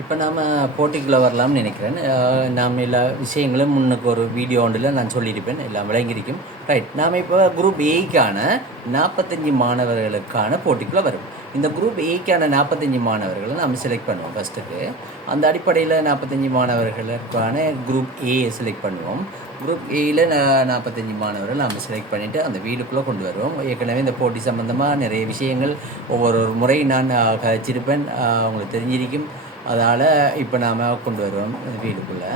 இப்போ நாம் போட்டிக்குள்ளே வரலாம்னு நினைக்கிறேன். நாம் எல்லா விஷயங்களும் முன்னுக்கு ஒரு வீடியோ ஒன்றில் நான் சொல்லியிருப்பேன், எல்லாம் விளங்கியிருக்கும். ரைட், நாம் இப்போ குரூப் ஏக்கான 45 மாணவர்களுக்கான போட்டிக்குள்ளே வரும். இந்த குரூப் ஏக்கான 45 மாணவர்களை நாம் செலக்ட் பண்ணுவோம். ஃபஸ்ட்டுக்கு அந்த அடிப்படையில் 45 மாணவர்களுக்கான குரூப் ஏயை செலக்ட் பண்ணுவோம். குரூப் ஏயில் 45 மாணவர்கள் நாம் செலக்ட் பண்ணிவிட்டு அந்த வீடுக்குள்ளே கொண்டு வருவோம். ஏற்கனவே இந்த போட்டி சம்மந்தமாக நிறைய விஷயங்கள் ஒவ்வொரு முறை நான் கழிச்சிருப்பேன், உங்களுக்கு தெரிஞ்சிருக்கும். அதனால் இப்போ நாம் கொண்டு வருவோம் வீடுக்குள்ளே.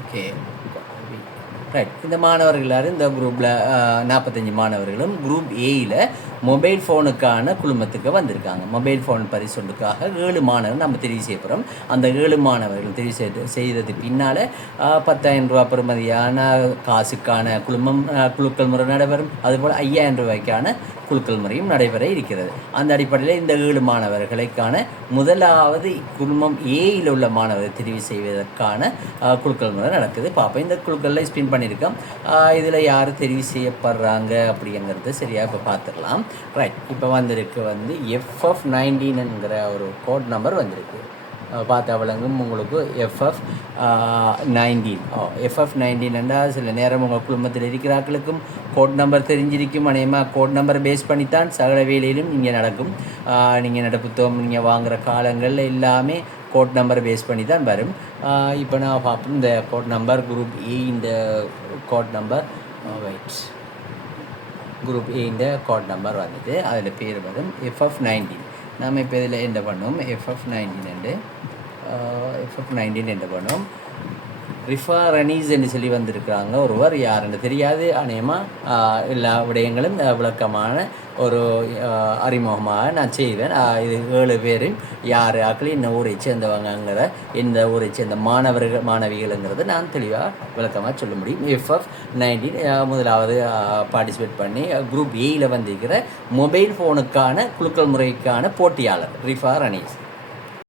Okay, right. இந்த மாணவர்கள் எல்லாரும் இந்த குரூப்பில் 45 மாணவர்களும் குரூப் ஏயில் மொபைல் ஃபோனுக்கான குழுமத்துக்கு வந்திருக்காங்க. மொபைல் ஃபோன் பரிசொன்றுக்காக 7 மாணவர்கள் நம்ம தெரிவு செய்ய போகிறோம். அந்த 7 மாணவர்கள் தெரிவு செய்தது பின்னால் 10,000 ரூபா பெறுமதியான காசுக்கான குழுக்கள் முறை நடைபெறும். அதுபோல் 5,000 ரூபாய்க்கான குழுக்கள் முறையும் நடைபெற இருக்கிறது. அந்த அடிப்படையில் இந்த 7 மாணவர்களுக்கான முதலாவது குழுமம் ஏயில் உள்ள மாணவரை தெரிவு செய்வதற்கான குழுக்கள் முறை நடக்குது. பார்ப்போம். இந்த குழுக்களில் ஸ்பின் பண்ணியிருக்கோம். இதில் யார் தெரிவு செய்யப்படுறாங்க அப்படிங்கிறது சரியாக இப்போ பார்த்துடலாம். ரைட், இப்போ வந்திருக்கு FF19 ஒரு கோட் நம்பர் வந்திருக்கு. பார்த்தா விளங்கும் உங்களுக்கு. FF19 FF19 சில நேரம் உங்கள் குடும்பத்தில் இருக்கிறார்களுக்கும் கோட் நம்பர் தெரிஞ்சிருக்கும். அநேகமாக கோட் நம்பர் பேஸ் பண்ணித்தான் சகல வேலையிலும் இங்கே நடக்கும். நீங்கள் நடப்புத்தோம் நீங்கள் வாங்குகிற காலங்கள் எல்லாமே கோட் நம்பர் பேஸ் பண்ணி தான் வரும். இப்போ நான் பார்ப்போம் இந்த கோட் நம்பர் குரூப் ஏ. இந்த கோட் நம்பர் குரூப் ஏ இந்த கோட் நம்பர் வந்துட்டு அதில் பேர் வரும் FF19. நாம் இப்போ இதில் என்ன பண்ணுவோம், FF19 என்ன பண்ணுவோம், ரிஃபாரனீஸ் என்று சொல்லி வந்திருக்கிறாங்க. ஒருவர் யாருன்னு தெரியாது. அநேகமாக எல்லா விடயங்களும் விளக்கமான ஒரு அறிமுகமாக நான் செய்வேன். இது 7 பேரும் யார் ஆக்கள் என்ன ஊரை சேர்ந்தவங்கிற எந்த ஊரை சேர்ந்த மாணவிகள்ங்கிறது நான் தெளிவாக விளக்கமாக சொல்ல முடியும். FF19 முதலாவது பார்ட்டிசிபேட் பண்ணி குரூப் ஏயில் வந்திருக்கிற மொபைல் ஃபோனுக்கான குழுக்கள் முறைக்கான போட்டியாளர் ரிஃபாரனீஸ்.